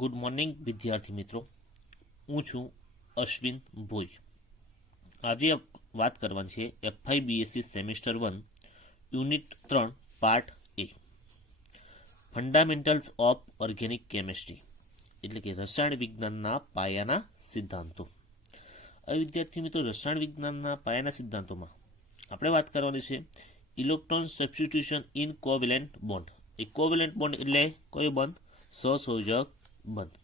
Good morning વિદ્યાર્થી મિત્રો, હું છું અશ્વિન ભોઈ. આજે વાત કરવાની છે FI BSc semester 1 unit 3 part A, fundamentals of organic chemistry, એટલે કે રસાયણ વિજ્ઞાનના પાયાના સિદ્ધાંતો. હવે વિદ્યાર્થી મિત્રો, રસાયણ વિજ્ઞાનના પાયાના સિદ્ધાંતોમાં આપણે વાત કરવાની છે electron substitution in covalent bond. A covalent bond એટલે કયો બંધ? સહસંયોજક બંધ.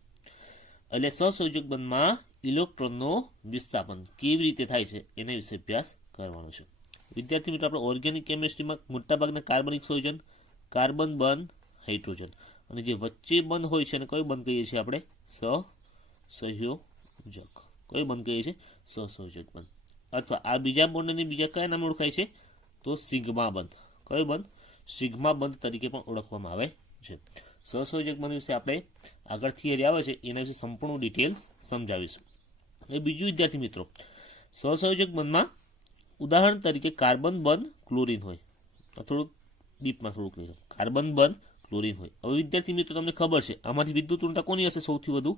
એટલે સહસંયોજક બંધમાં ઇલેક્ટ્રોનનો વિસ્થાપન કેવી રીતે થાય છે એના વિશે અભ્યાસ કરવાનો છે. વિદ્યાર્થી મિત્રો, આપણે ઓર્ગેનિક કેમિસ્ટ્રીમાં મોટાભાગના કાર્બનિક સંયોજન, કાર્બન બંધ, હાઇડ્રોજન, અને જે વચ્ચે બંધ હોય છે અને કયો બંધ કહીએ છીએ આપણે? સહસંયોજક. કયો બંધ કહીએ છીએ? સહસંયોજક બંધ. અથવા આ બીજા બોન્ડને બીજા કયા નામે ઓળખાય છે? તો સિગ્મા બંધ. કયો બંધ? સિગ્મા બંધ તરીકે પણ ઓળખવામાં આવે છે. સહસંયોજક બંધ વિશે આપણે આગળ થિયરી આવે છે એના વિશે સંપૂર્ણ ડિટેલ્સ સમજાવીશું. એ બીજું વિદ્યાર્થી મિત્રો, સહસંયોજક બંધમાં ઉદાહરણ તરીકે કાર્બન બંધ ક્લોરીન હોય. થોડુંક ડીપમાં થોડુંક નહીં, કાર્બન બંધ ક્લોરીન હોય. હવે વિદ્યાર્થી મિત્રો, તમને ખબર છે આમાંથી વિદ્યુત ઋણતા કોની હશે સૌથી વધુ?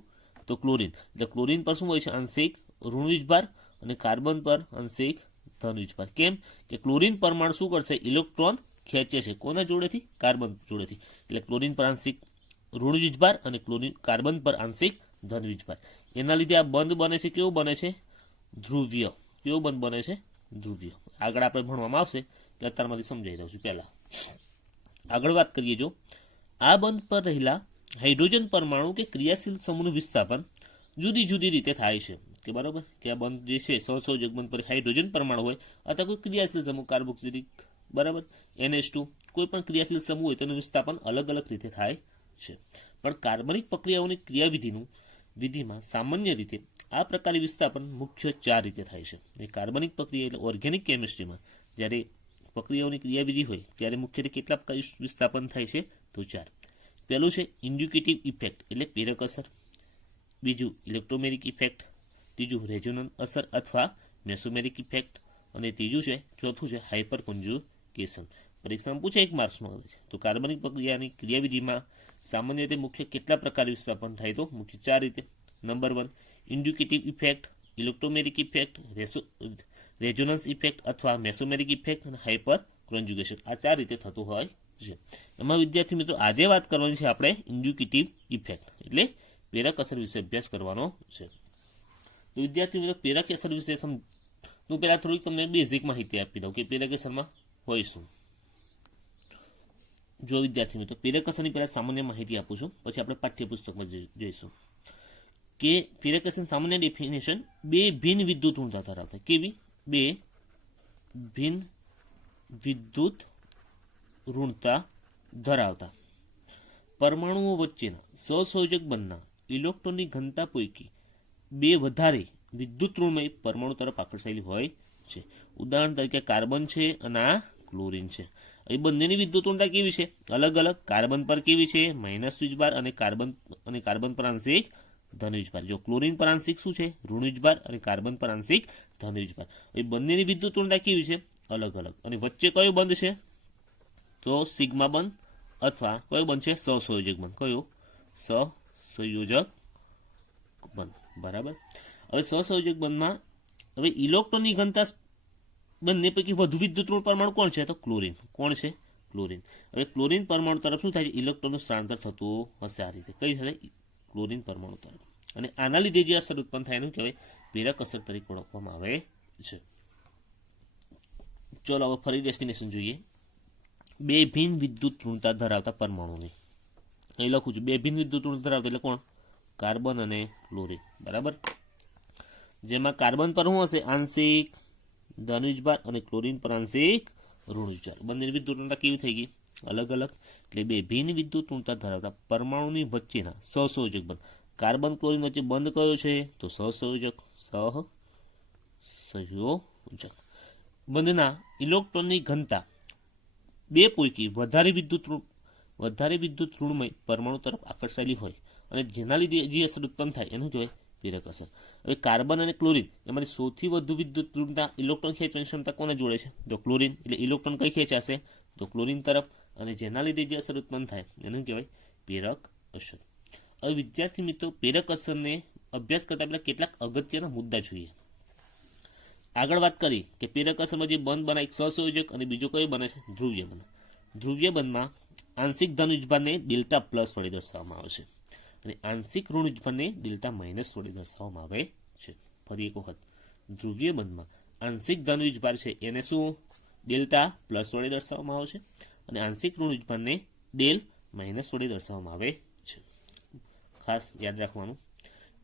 તો ક્લોરીન. એટલે ક્લોરીન પર શું હોય છે? આંશિક ઋણ વીજભાર, અને કાર્બન પર આંશિક ધન વીજભાર. કેમ કે ક્લોરીન પરમાણુ શું કરશે? ઇલેક્ટ્રોન ખેંચે છે. કોના જોડેથી? કાર્બન જોડેથી. એટલે ક્લોરીન પર આંશિક ઋણ વીજભાર અને કાર્બન પર આંશિક ધન વીજભાર. એના લીધે આ બંધ બને છે. કેવું બને છે? ધ્રુવીય. કેવું બંધ બને છે? ધ્રુવીય. આગળ આપણે ભણવામાં આવશે એટલે અત્યારમાંથી સમજાઈ દઉં છું. પહેલા આગળ વાત કરીએ. જો આ બંધ પર રહેલા હાઇડ્રોજન પરમાણુ કે ક્રિયાશીલ સમૂહનું વિસ્થાપન જુદી જુદી રીતે થાય છે. કે બરાબર, કે આ બંધ જે છે સહસંયોજક બંધ પર હાઇડ્રોજન પરમાણુ હોય અથવા કોઈ ક્રિયાશીલ સમૂહ કાર્બોક્સિલિક, બરાબર, NH2, કોઈ પણ ક્રિયાશીલ સમૂહ હોય તેનું વિસ્થાપન અલગ અલગ રીતે થાય છે. પણ કાર્બનિક પ્રક્રિયાઓની વિધિમાં સામાન્ય રીતે આ પ્રકારની વિસ્થાપન મુખ્ય 4 રીતે થાય છે. એ કાર્બનિક પ્રક્રિયા એટલે ઓર્ગેનિક કેમિસ્ટ્રીમાં જ્યારે પ્રક્રિયાઓની ક્રિયાવિધિ હોય ત્યારે મુખ્યત્વે કેટલા પ્રકારની વિસ્થાપન થાય છે? તો 4. પહેલું છે ઇન્ડ્યુકેટિવ ઇફેક્ટ એટલે પ્રેરક અસર. બીજું ઇલેક્ટ્રોમેરિક ઇફેક્ટ. ત્રીજું રેઝોનન્સ અસર અથવા મેસોમેરિક ઇફેક્ટ. અને ત્રીજું છે, ચોથું છે હાઇપર કોન્જ્યુગેશન. પરીક્ષામાં પૂછે 1 માર્ક્સમાં આવે છે. તો કાર્બનિક પ્રક્રિયાની ક્રિયાવિધિમાં સામાન્ય રીતે મુખ્ય કેટલા પ્રકાર વિસ્થાપન થાય? તો મુખ્ય 4 રીતે. Number 1 inductive effect, electromeric effect, resonance effect અથવા મેસોમેરિક ઇફેક્ટ અને હાઇપર કોન્જ્યુગેશન. આ 4 રીતે થતું હોય છે. એમાં વિદ્યાર્થી મિત્રો આજે વાત કરવાની છે આપણે ઇન્ડ્યુકેટિવ ઇફેક્ટ એટલે પ્રેરક અસર વિશે અભ્યાસ કરવાનો છે. તો વિદ્યાર્થી મિત્રો, પ્રેરક અસર વિશે હું પહેલા થોડીક તમને બેઝિક માહિતી આપી દઉં કે પ્રેરક અસરમાં હોય શું. જો વિદ્યાર્થી મિત્રો, પ્રેરક અસરની પહેલા સામાન્ય માહિતી આપું છું, પછી આપણે પાઠ્યપુસ્તકમાં જઈશું. કે પ્રેરક અસરની સામાન્ય ડેફિનેશન 2 ભિન્ન વિદ્યુત ઋણતા ધરાવતા. કેવી? 2 ભિન્ન વિદ્યુત ઋણતા ધરાવતા પરમાણુઓ વચ્ચેના સહસંયોજક બંધના ઇલેક્ટ્રોનની ઘનતા પૈકી 2 વધારે વિદ્યુત ઋણમય પરમાણુ તરફ આકર્ષાયેલી હોય છે. ઉદાહરણ તરીકે કાર્બન છે અને આ ક્લોરીન છે. એ બંનેની વિદ્યુત ઋણતા કેવી છે? અલગ અલગ. કાર્બન પર કેવી છે? માઇનસ વીજભાર અને કાર્બન પર આંશિક ધન વીજભાર. જો ક્લોરીન પર આંશિક શું છે? ઋણ વીજભાર અને કાર્બન પર આંશિક ધન વીજભાર. એ બંનેની વિદ્યુત ઋણતા કેવી છે? અલગ અલગ. અને વચ્ચે કયો બંધ છે? તો સિગ્મા બંધ અથવા કયો બંધ છે? સહસંયોજક બંધ. કયો? સહસંયોજક બંધ. બરાબર. હવે સહસંયોજક બંધમાં હવે ઇલેક્ટ્રોનની ઘનતા બંને પૈકી વધુ વિદ્યુત ઋણ પરમાણુ કોણ છે? તો ક્લોરીન. કોણ છે? ક્લોરીન. હવે ક્લોરીન પરમાણુ તરફ શું થાય છે? ઇલેક્ટ્રોનનું સ્થળાંતર થતું હશે આ રીતે. કઈ થશે? ક્લોરીન પરમાણુ તરફ. અને આના લીધે જે અસર ઉત્પન્ન થાય એનું કહેવાય પ્રેરક અસર તરીકે ઓળખવામાં આવે છે. ચલો હવે ફરી ડેફિનેશન જોઈએ. 2 ભિન્ન વિદ્યુત ઋણતા ધરાવતા પરમાણુની અહીં લખું છું. 2 ભિન્ન વિદ્યુત ઋણ ધરાવતા એટલે કોણ? કાર્બન અને ક્લોરીન. બરાબર. જેમાં કાર્બન પર શું હશે? આંશિક ધન વીજભાર અને ક્લોરીન પર આંશિક ઋણ વીજભાર. બંનેની વિદ્યુત ઋણતા કેવી થઈ ગઈ? અલગ અલગ. એટલે 2 ભિન્ન વિદ્યુત ઋણતા ધરાવતા પરમાણુની વચ્ચેના સહસંયોજક બંધ. કાર્બન ક્લોરીન વચ્ચે બંધ કયો છે? તો સહસંયોજક. સહસંયોજક બંધના ઇલેક્ટ્રોનની ઘનતા 2 પૈકી વધારે વિદ્યુત ઋણમય પરમાણુ તરફ આકર્ષાયેલી હોય અને જેના લીધે જે અસર ઉત્પન્ન થાય એનું કહેવાય પ્રેરક અસર. હવે કાર્બન અને ક્લોરીન એમાંથી સૌથી વધુ વિદ્યુત ઋણતા ઇલેક્ટ્રોન ખેંચવાની ક્ષમતા કોને જોડે છે? તો ક્લોરીન. એટલે ઇલેક્ટ્રોન કઈ ખેંચાશે? તો ક્લોરીન તરફ. અને જેના લીધે જે અસર ઉત્પન્ન થાય એનું કહેવાય પ્રેરક અસર. હવે વિદ્યાર્થી મિત્રો, પ્રેરક અસરને અભ્યાસ કરતા પહેલા કેટલાક અગત્યના મુદ્દા જોઈએ. આગળ વાત કરી કે પ્રેરક અસરમાં જે બંધ બને એક સહસંયોજક અને બીજો કયો બને છે? ધ્રુવીય બંધ. ધ્રુવીય બંધમાં આંશિક ધન વીજભારને ડેલ્ટા પ્લસ વડે દર્શાવવામાં આવે છે અને આંશિક ઋણ વીજભારને ડેલ્ટા માઇનસ વડે દર્શાવવામાં આવે છે. ફરી એક વખત, ધ્રુવીય બંધમાં આંશિક ધન વીજભાર છે એને શું? ડેલ્ટા પ્લસ વડે દર્શાવવામાં આવે છે અને આંશિક ઋણ વીજભારને ડેલ માઇનસ વડે દર્શાવવામાં આવે છે. ખાસ યાદ રાખવાનું,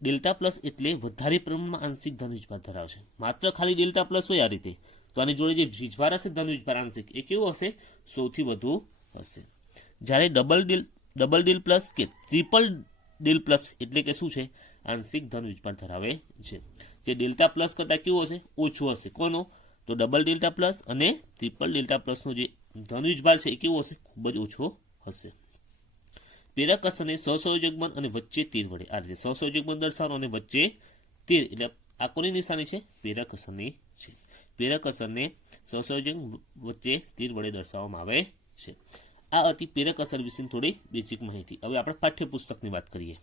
ડેલ્ટા પ્લસ એટલે વધારે પ્રમાણમાં આંશિક ધન વીજભાર ધરાવે છે. માત્ર ખાલી ડેલ્ટા પ્લસ હોય આ રીતે, તો આની જોડે જે વીજભાર હશે ધન વીજભાર આંશિક, એ કેવું હશે? સૌથી વધુ હશે. જ્યારે ડબલ ડીલ પ્લસ કે ટ્રિપલ ડીલ પ્લસ એટલે કે શું છે? આંશિક ધન વીજભાર ધરાવે છે. જે ડેલ્ટા પ્લસ કરતાં કેવું હશે? ઓછું હશે. કોનો? તો ડબલ ડેલ્ટા પ્લસ અને ટ્રિપલ ડેલ્ટા પ્લસનો જે ધન વીજભાર છે એ કેવો હશે? ખૂબ જ ઓછો હશે. પ્રેરક અસરને સહસંયોજક બંધ અને વચ્ચે તીર વડે, આ રીતે સહસંયોજક બંધ દર્શાવવાનો અને વચ્ચે તીર, એટલે આ કોની નિશાની છે? પ્રેરક અસરની છે. પ્રેરક અસરને સહસંયોજક વચ્ચે તીર વડે દર્શાવવામાં આવે છે. આ હતી પ્રેરક અસર વિશેની થોડી બેઝિક માહિતી. હવે આપણે પાઠ્યપુસ્તકની વાત કરીએ.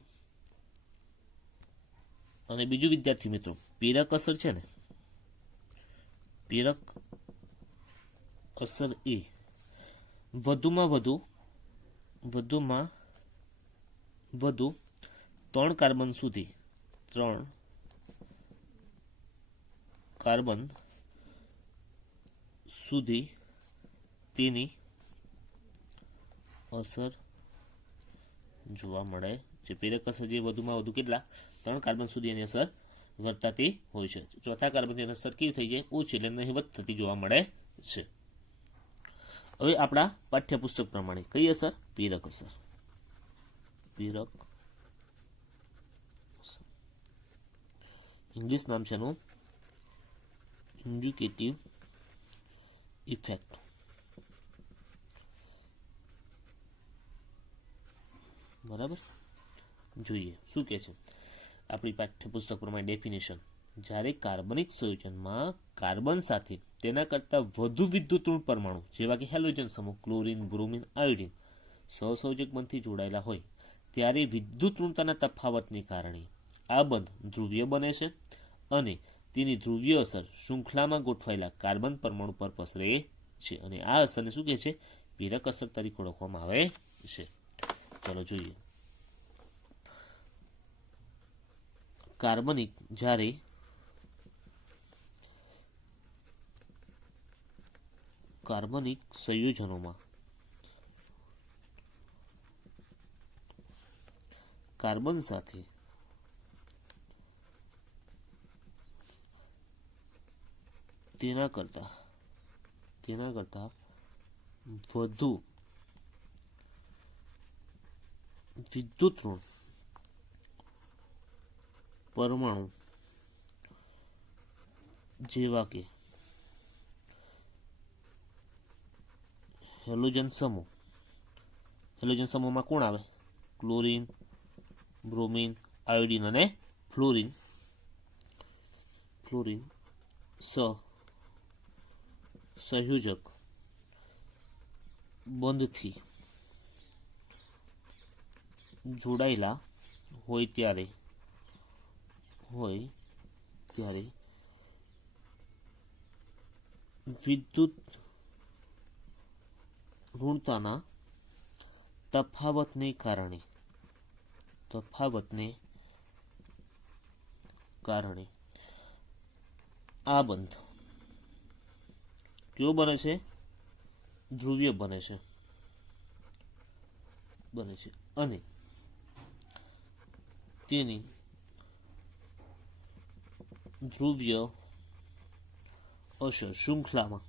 અને બીજું વિદ્યાર્થી મિત્રો, પ્રેરક અસર છે ને, પ્રેરક અસર એ વધુમાં વધુ 3 કાર્બન સુધી તેની અસર જોવા મળે છે. પ્રેરક અસર જે વધુમાં વધુ કેટલા? 3 કાર્બન સુધી એની અસર વર્તાતી હોય છે. ચોથા કાર્બનની અસર કેવી થઈ જાય? ઓછી, એટલે નહિવત થતી જોવા મળે છે. હવે આપણા પાઠ્યપુસ્તક પ્રમાણે કઈ અસર? પ્રેરક અસર. ઇંગ્લિશ નામ છે એનું ઇન્ડિકેટિવ ઇફેક્ટ. બરાબર, જોઈએ શું કે છે આપણી પાઠ્યપુસ્તક પ્રમાણે ડેફિનેશન. જ્યારે કાર્બનિક સંયોજનમાં કાર્બન સાથે તેના કરતાં વધુ વિદ્યુતઋણ પરમાણુ જેવા કે હેલોજન સમૂહ, ક્લોરીન, બ્રોમિન, આયોડિન સહસંયોજક બંધથી જોડાયેલા હોય ત્યારે વિદ્યુતઋણતાના તફાવતને કારણે આ બંધ ધ્રુવીય બને છે અને તેની ધ્રુવીય અસર શૃંખલામાં ગોઠવાયેલા કાર્બન પરમાણુ પર પસરે છે અને આ અસરને શું કહે છે? પ્રેરક અસર તરીકે ઓળખવામાં આવે છે. ચાલો જોઈએ. જ્યારે કાર્બનિક સંયોજનોમાં કાર્બન સાથે તેના કરતા વધુ વિદ્યુતઋણ પરમાણુ જેવા કે હેલોજન સમૂહમાં કોણ આવે? ક્લોરીન, બ્રોમિન, આયોડિન અને ફ્લોરિન સહસંયોજક બંધથી જોડાયેલા હોય ત્યારે વિદ્યુત ઋણતાના તફાવતને કારણે આ બંધ કેવો બને છે? ધ્રુવીય બને છે અને તેની ધ્રુવીય અસર શૃંખલામાં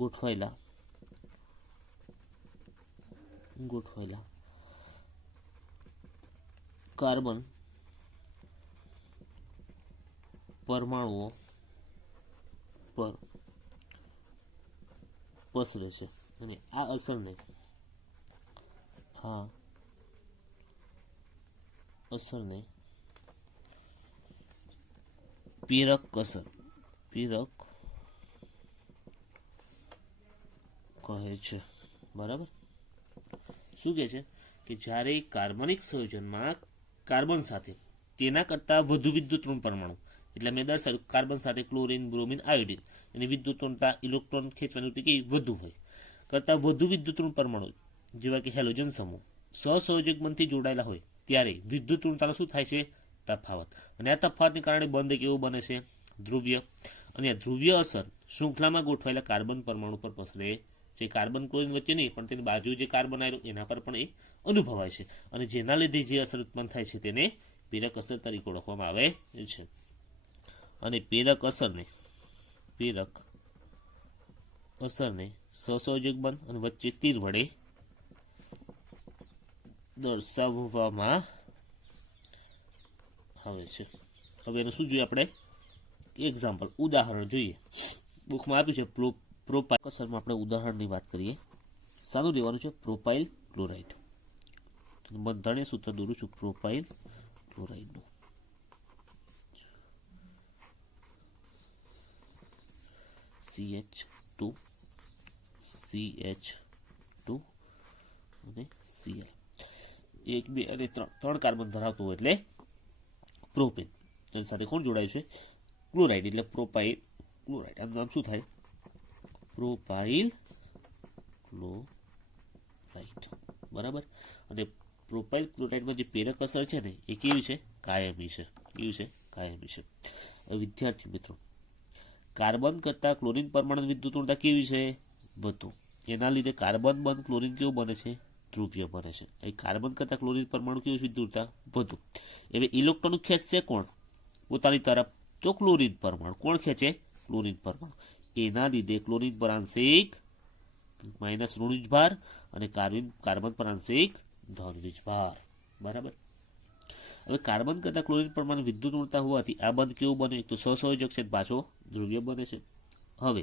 ગોઠવાયેલા કાર્બન પરમાણુઓ પર પસરે છે અને આ અસરને પ્રેરક અસર કહે છે. બરાબર, શું કહે છે કે જ્યારે કાર્બનિક સંયોજનમાં કાર્બન સાથે તેના કરતાં વધુ વિદ્યુત ઋણ પરમાણુ, એટલે મેં દર્શાવ્યું કાર્બન સાથે ક્લોરીન, બ્રોમિન, આયોડિન, એની વિદ્યુત ઋણતા ઇલેક્ટ્રોન ખેંચવાની કેવી વધુ હોય, કરતાં વધુ વિદ્યુત ઋણ પરમાણુ જેવા કે હેલોજન સમૂહ સહસંયોજક બંધથી જોડાયેલા હોય ત્યારે વિદ્યુત ઋણતાનો શું થાય છે? તફાવત. અને આ તફાવતને કારણે બંધ કેવું બને છે? ધ્રુવીય. અને આ ધ્રુવીય અસર શૃંખલામાં ગોઠવાયેલા કાર્બન પરમાણુ પર પસરે છે. કાર્બન ક્લોરીન વચ્ચે નહીં, પણ તેની બાજુ જે કાર્બન આવ્યો એના પર પણ એ અનુભવાય છે. અને જેના લીધે જે અસર ઉત્પન્ન થાય છે તેને પ્રેરક અસર તરીકે ઓળખવામાં આવે છે. અને પ્રેરક અસરને સહસંયોજક બંધ અને વચ્ચે તીર વડે દર્શાવવામાં આવે છે. હવે એનું શું જોઈએ આપણે? એક્ઝામ્પલ, ઉદાહરણ જોઈએ. બુકમાં આપ્યું છે પ્રોપાઇલ અસરમાં આપણે ઉદાહરણની વાત કરીએ. સાદું લેવાનું છે પ્રોપાઇલ ક્લોરાઇડ. બંધારણીય સૂત્ર દોરું છું પ્રોપાઇલ ક્લોરાઇડનું. CH2 CH2 અને Cl. 1 2 અને 3 કાર્બન ધરાવતું હોય એટલે પ્રોપેન. તેની સાથે કોણ જોડાયું છે? ક્લોરાઇડ, એટલે પ્રોપાઇલ ક્લોરાઇડ. આનું નામ શું થાય? Propyl chloride. બરાબર. અને પ્રોપાઇલ ક્લોરાઇડમાં જે પ્રેરક અસર છે ને એ કેવી છે? કાયમી છે. કેવી છે? કાયમી છે. વિદ્યાર્થી મિત્રો, કાર્બન કરતા ક્લોરીન પરમાણુ વિદ્યુત ઋણતા કેવી છે? વધુ. એના લીધે કાર્બન બંધ ક્લોરીન કેવું બને છે? ધ્રુવીય બને છે. અહીં કાર્બન કરતા ક્લોરીન પરમાણુ કેવું વિદ્યુત ઋણતા? વધુ. હવે ઇલેક્ટ્રોન ખેંચશે કોણ પોતાની તરફ? તો ક્લોરીન પરમાણુ. કોણ ખેંચે? ક્લોરીન પરમાણુ. એના લીધે ક્લોરીન પર આંશિક માઇનસ ઋણ વીજભાર અને કાર્બન પર આંશિક ધન વીજભાર. બરાબર. હવે કાર્બન કરતા ક્લોરીન પરમાણુ વિદ્યુત ઋણતા હોવાથી આ બંધ કેવું બને? તો સહસંયોજક છે, પાછો ધ્રુવીય બને છે. હવે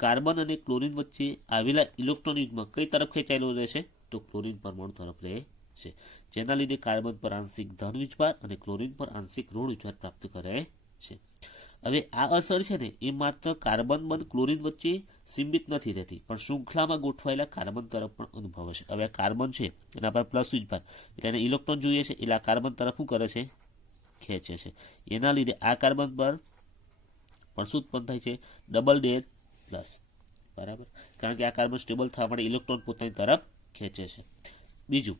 કાર્બન અને ક્લોરીન વચ્ચે આવેલા ઇલેક્ટ્રોન યુગ્મ કઈ તરફ ખેંચાયેલો રહેશે? તો ક્લોરીન પરમાણુ તરફ રહેશે. જેના લીધે કાર્બન પર આંશિક ધન વીજભાર અને ક્લોરીન પર આંશિક ઋણ વીજભાર પ્રાપ્ત કરે છે. હવે આ અસર છે ને એ માત્ર કાર્બન બંધ ક્લોરીન વચ્ચે સીમિત નથી રહેતી, પણ શૃંખલામાં ગોઠવાયેલા કાર્બન તરફ પણ અનુભવે છે. હવે આ કાર્બન છે એના પર પ્લસ વીજભાર, એટલે એને ઇલેક્ટ્રોન જોઈએ છે, એટલે આ કાર્બન તરફ શું કરે છે? ખેંચે છે. એના લીધે આ કાર્બન પર પણ શું ઉત્પન્ન થાય છે? ડબલ ડેર પ્લસ. બરાબર. કારણ કે આ કાર્બન સ્ટેબલ થવા માટે ઇલેક્ટ્રોન પોતાની તરફ ખેંચે છે. બીજું,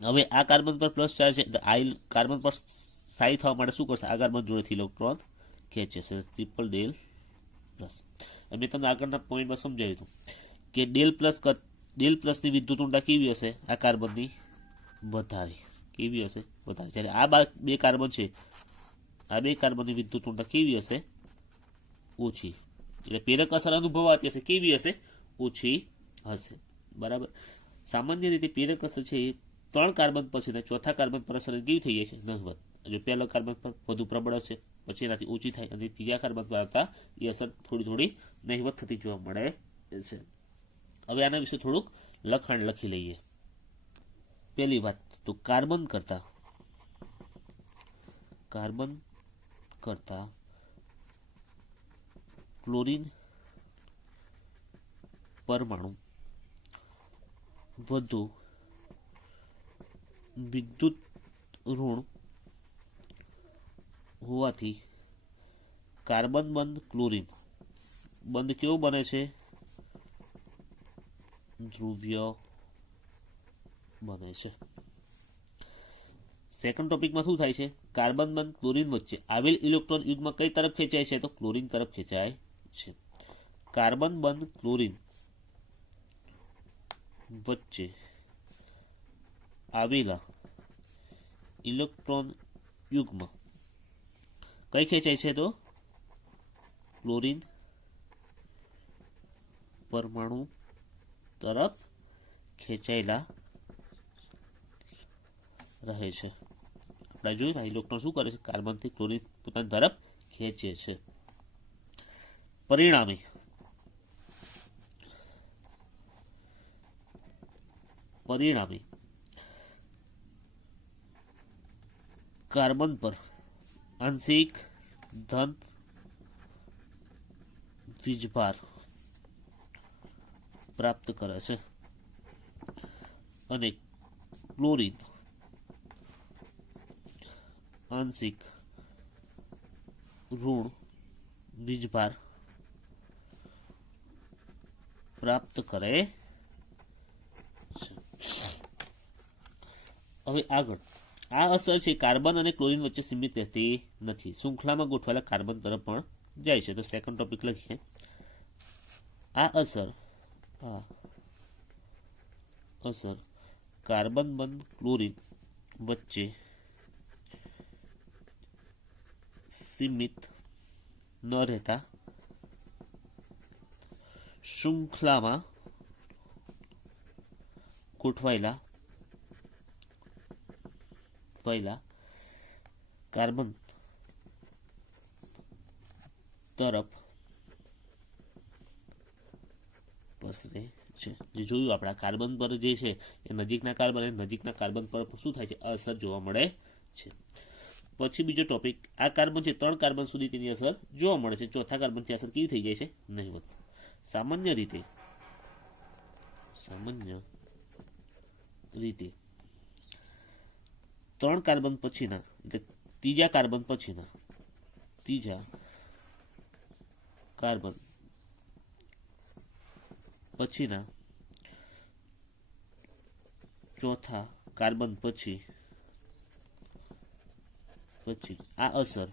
હવે આ કાર્બન પર પ્લસ ચાર્જ છે, આ કાર્બન પર સ્થાયી થવા માટે શું કરશે? આ કાર્બન જોડેથી ઇલેક્ટ્રોન ખેંચે છે. Triple del plus. મેં તમને આગળના પોઈન્ટમાં સમજાવ્યું હતું કે ડેલ પ્લસની વિદ્યુત ઋણતા કેવી હશે? આ કાર્બનની વધારે. કેવી હશે? વધારે. જ્યારે આ બે કાર્બન છે, આ બે કાર્બનની વિદ્યુત ઋણતા કેવી હશે? ઓછી. એટલે પ્રેરક અસર અનુભવાતી હશે. કેવી હશે? ઓછી હશે. બરાબર. સામાન્ય રીતે પ્રેરક અસર છે એ 3 કાર્બન પછીના ચોથા કાર્બન પર અસર કેવી થઈ જાય છે? નહિવત. જો પહેલા કાર્બન પર વધુ પ્રબળ હશે, પછી એનાથી ઓછી થાય, અને ત્રીજા કાર્બન પર આવતા એ અસર થોડી થોડી નહિવત થતી જોવા મળે છે. હવે આના વિશે થોડુંક લખાણ લખી લઈએ. પહેલી વાત તો કાર્બન કરતા ક્લોરીન પરમાણુ વધુ વિદ્યુત ઋણ હોવાથી કાર્બન બંધ ક્લોરીન બંધ કેવું બને છે? ધ્રુવીય બને છે. સેકન્ડ ટોપિકમાં શું થાય છે? કાર્બન બંધ ક્લોરીન વચ્ચે આવેલ ઇલેક્ટ્રોન યુગ્મ કઈ તરફ ખેંચાય છે? તો ક્લોરીન તરફ ખેંચાય છે. કાર્બન બંધ ક્લોરીન વચ્ચે આવેલા ઇલેક્ટ્રોન યુગ્મ કઈ ખેંચાય છે? તો ક્લોરીન પરમાણુ તરફ ખેંચાયેલા રહે છે. આપણે જોયું ને ઇલેક્ટ્રોન શું કરે છે? કાર્બનથી ક્લોરીન પોતાની તરફ ખેંચે છે. પરિણામે કાર્બન પર આંશિક ધન વીજભાર પ્રાપ્ત કરે છે. અને ક્લોરીન આંશિક ઋણ વીજભાર પ્રાપ્ત કરે છે. હવે આગળ આ અસર છે કાર્બન અને ક્લોરીન વચ્ચે સીમિત રહેતી નથી, શૃંખલામાં ગોઠવાયેલા કાર્બન તરફ પણ જાય છે. તો સેકન્ડ ટોપિક લખીએ. આ અસર કાર્બન બંધ ક્લોરીન વચ્ચે સીમિત ન રહેતા શૃંખલામાં ગોઠવાયેલા કાર્બન તરફ પસરે છે. જે જોયું આપણા કાર્બન પર જે છે એ નજીકના કાર્બન પર શું થાય છે, અસર જોવા મળે છે. પછી બીજો ટોપિક, આ કાર્બન છે 3 કાર્બન સુધી તેની અસર જોવા મળે છે, ચોથા કાર્બનથી અસર કેવી થઈ જાય છે, નહીવત. સામાન્ય રીતે 3 કાર્બન પછીના એટલે ત્રીજા કાર્બન પછીના ચોથા કાર્બન પછી આ અસર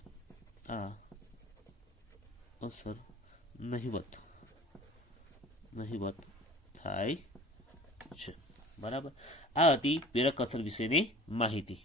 નહીવત થાય છે. બરાબર. આ હતી પ્રેરક અસર વિશેની માહિતી.